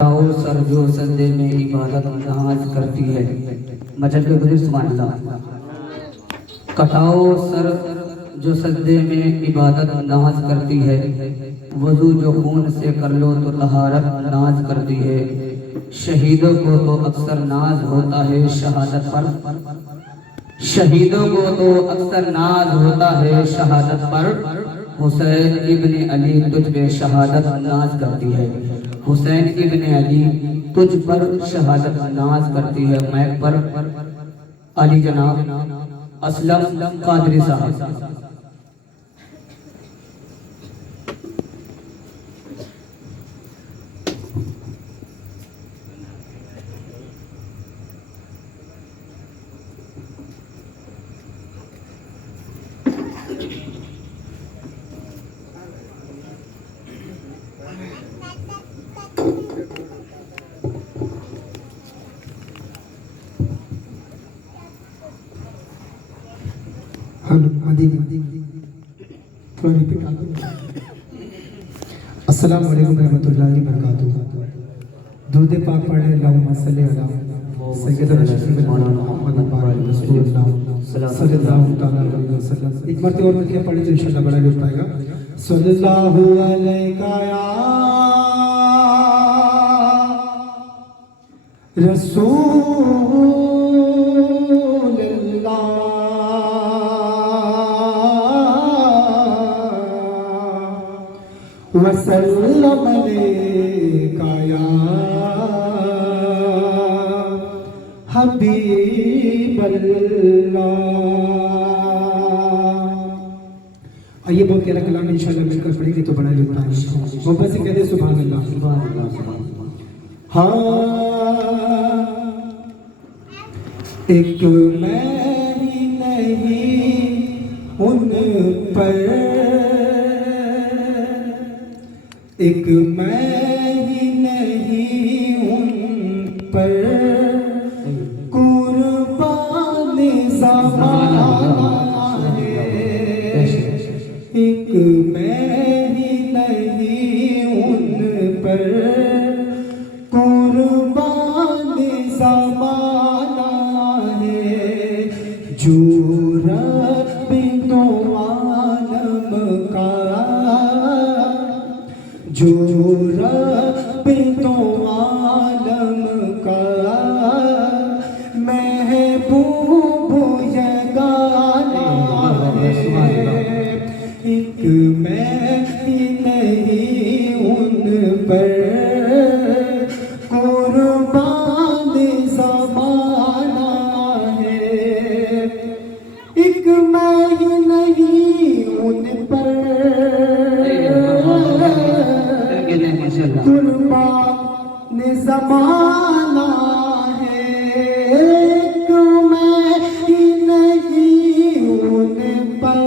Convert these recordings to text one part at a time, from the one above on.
कटाओ sir जो सजदे में इबादत नाज करती है। मचल के गुजर सुभान अल्लाह। कटाओ सर जो सजदे में इबादत नाज करती है। वजू जो खून से कर लो तो तहारत नाज करती है। शहीदों को तो अक्सर नाज होता है शहादत पर। शहीदों को तो अक्सर नाज होता है शहादत पर। हुसैन इब्ने अली तुझ पे शहादत नाज करती है। हुसैन इब्ने अली तुझ पर शहादत नाज करती है। मैक पर अली जनाब असलम कादरी साहब। अस्सलामु अलैकुम रहमतुल्लाहि बरकातुहू। दुरूद पाक पढ़े अल्लाहुम्मा सल्ली अला सय्यिदना मौलाना मुहम्मद सल्लल्लाहु तआला अलैहि वसल्लम। एक मर्तबा और मिलकर पढ़े तो इंशाअल्लाह बड़ा लुत्फ आएगा। सल्लल्लाहु अलैका या रसूल वसल्लम अलैका या हबीबल्लाह। आइए बहुत प्यारा कलाम इंशाअल्लाह मिलकर पढ़ेंगे तो बड़ा लुत्फ आएगा। मोहब्बत से कहते सुभान अल्लाह सुभान अल्लाह सुभान अल्लाह। हाँ एक मैं ही नहीं उन पर, एक मैं ही नहीं उन पर कुर्बान ज़माना है। एक मैं ही नहीं उन पर कुर्बान ज़माना है। जो रब तो आलम का, जो रब तो आलम का महबूब यगाना है। एक मैं ही नहीं उन पर कुर्बान ज़माना है। एक मैं ही नहीं उन पर कुर्बान ज़माना है। एक मैं ही नहीं उन पर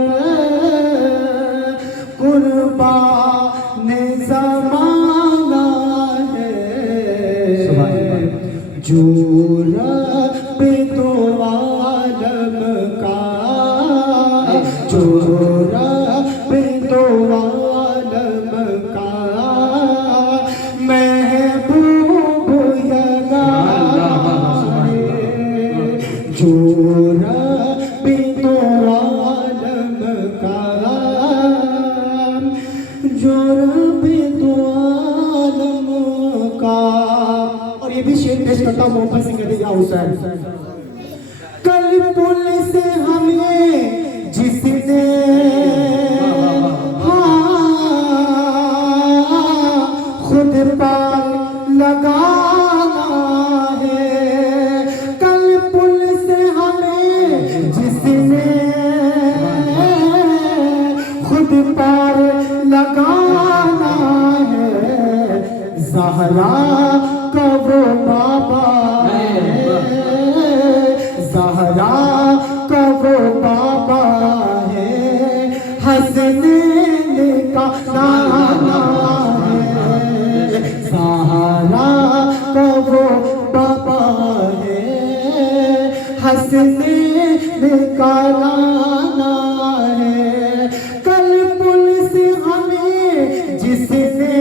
कुर्बान ज़माना है। जो रब तो आलम का, जो रब तो आलम का महबूब यगाना है। जो रब तो आलम का, जो रब तो आलम का। और ये भी शेर पेश करता हूँ मोहब्बत से कहते या हुसैन। कल पुल से हमें जिसने खुद पार लगाना है। कल पुल से हमें जिसने खुद पार लगाना है। ज़हरा का वो बाबा है, ज़हरा का वो बाबा है। हसनैन का नाना है। ज़हरा का वो बाबा है। हसनैन का नाना है। कल पुल से हमें जिसने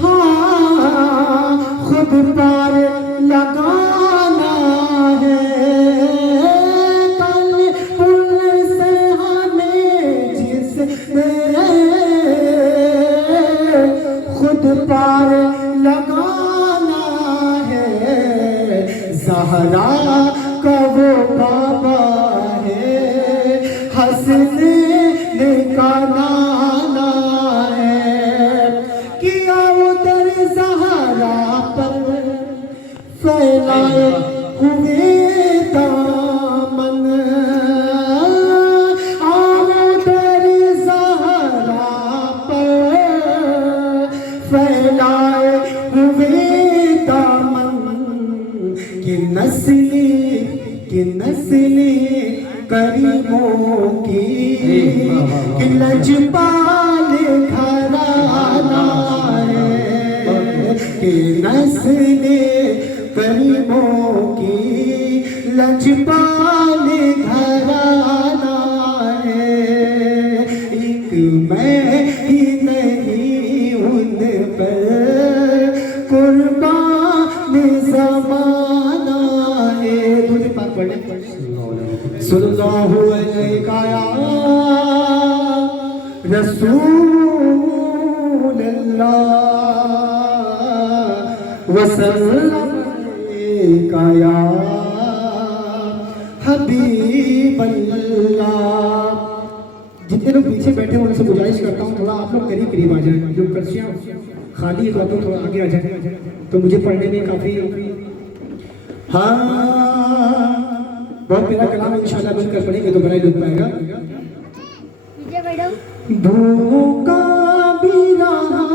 हाँ लगाना है, ज़हरा का वो बाबा है, हंसने का नाना है, किया उधर ज़हरा पर फैलाए हुए दामन, आओ तेरे ज़हरा पर फैलाए हुए दामन, कि नस्ली करीमों की, कि लजपाल घराना है, कि नस्ली करीमों की लजपाल घराना है, एक मैं ही नहीं उन पर कुर्बान ज़माना है। दूसरी बात पढ़ ले, सल्लल्लाहु अलैहि रसूल अल्लाह वसल्लम या हबीब अल्लाह। जितने लोग पीछे बैठे हैं उनसे गुजारिश करता हूँ थोड़ा आप लोग करीब करीब आ जाए, जो कर्सियाँ खाली है तो थोड़ा आगे आ जाए तो मुझे पढ़ने में काफ़ी हाँ बहुत मेरा कलाम इंशाल्लाह मिलकर पढ़ेंगे तो बड़ा ही लुत्फ आएगा। भूखा भी रहा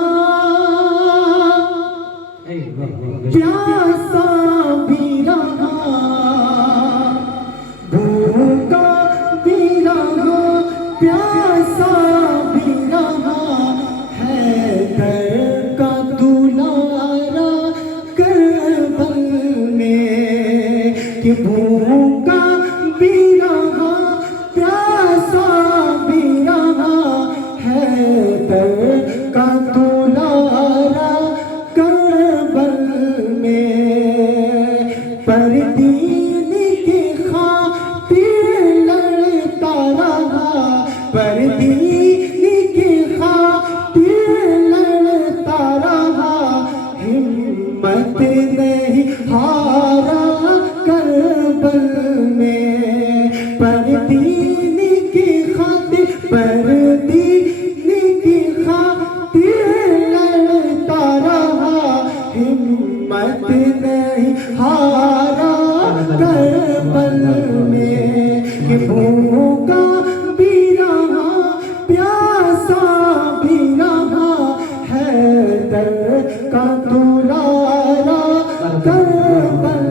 प्यासा भी रहा, भूखा भी रहा प्यासा भी रहा, हैदर का दुलारा करबल में, कि भूखा भी रहा प्यासा भी रहा, हैदर का दुलारा करबल में, पर दीन की खातिर लड़ता रहा, पर दीन की खातिर लड़ता रहा, हिम्मत नहीं हारा करबल में, पर दीन की खातिर, पर दीन की खातिर लड़ता रहा, हिम्मत नहीं हारा करबल में, कि भूखा भी रहा प्यासा भी रहा, हैदर का दुलारा करबल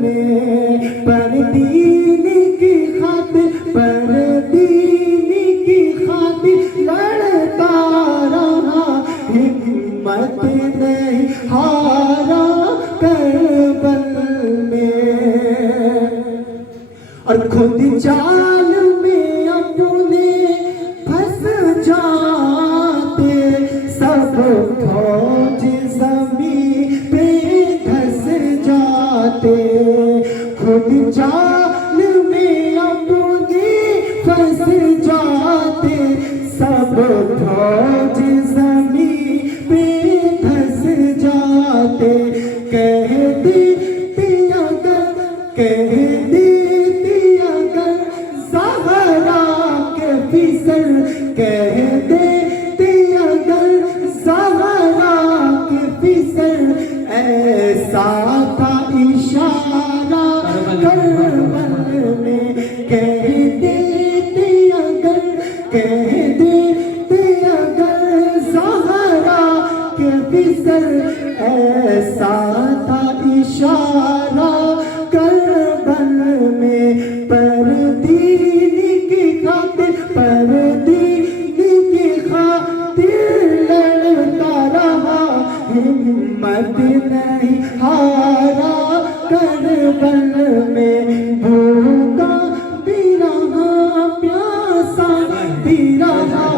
में, पर दीन की खातिर, पर दीन की खातिर लड़ता रहा, हिम्मत नहीं हारा करबल में, और खुद जाल में अपने फंस जाते, सब फौज ज़मीं पे धस जाते, खुद जाल में अपने फंस जाते, सब फौज ज़मीं पे धस जाते, कह देती अगर, कह देती अगर ज़हरा के फिसल, कह देती अगर ज़हरा के फिसल, ऐसा था इशारा करबल में, कह देती अगर, कह देती अगर ज़हरा के फिसल, ऐसा था इशारा करबल में, पर दीन की खातिर, पर दीन की खातिर लड़ता रहा, हिम्मत नहीं हारा करबल में, भूखा भी रहा प्यासा भी रहा,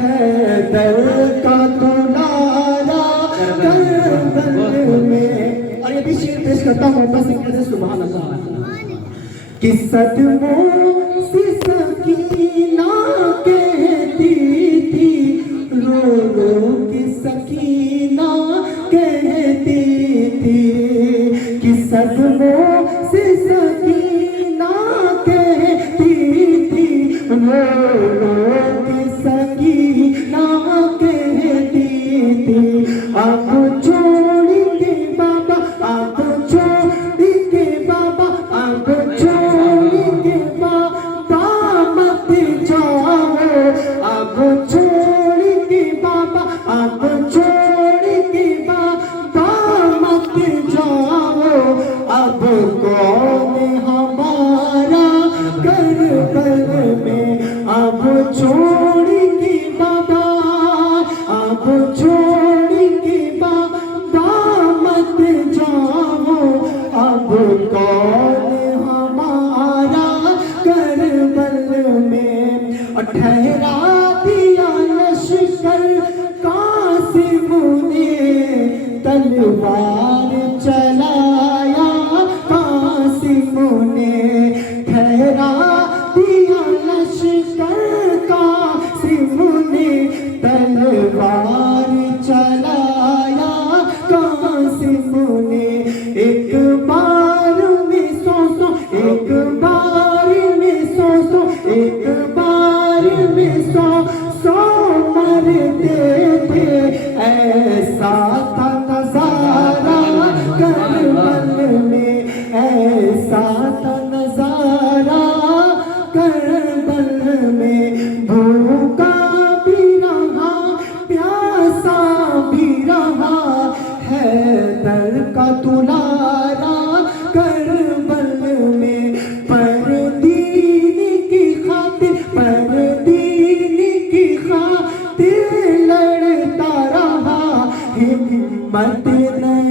हैदर का दुलारा करबल में। और ये भी शेर पेश करता हूँ बस से सुभान अल्लाह, कि सदमों से सकीना कहती थी, रो रो के सकीना कहती कहती थी कि सदमों से सकीना कहती थी, रो के सकीना कहती थी। अब छोड़ के बाबा, अब छोड़ के बाबा, अब छोड़ के बाबा मत जाओ, अब छोड़ के बाबा, अब छोड़ के बाबा मत जाओ। अब कौन हमारा करबल में, अब छोड़ के बाबा, अब छोड़ के बाबा मत जाओ। अब कौन हमारा करबल में, ठहरा दिया लश्कर कासिम ने, तलवार चलाया कासिम ने, ठहरा दिया लश्कर कासिम ने, तलवार चलाया कासिम ने। एक बार में 100, एक बार में 100, एक बार में 100 मरते थे। ऐसा था नजारा करबल में, ऐसा था नजारा करबल में। भूखा भी रहा, प्यासा भी रहा, हैदर का दुलारा करबल में। पर दीन की खातिर, पर दीन की खातिर लड़ता रहा, हिम्मत न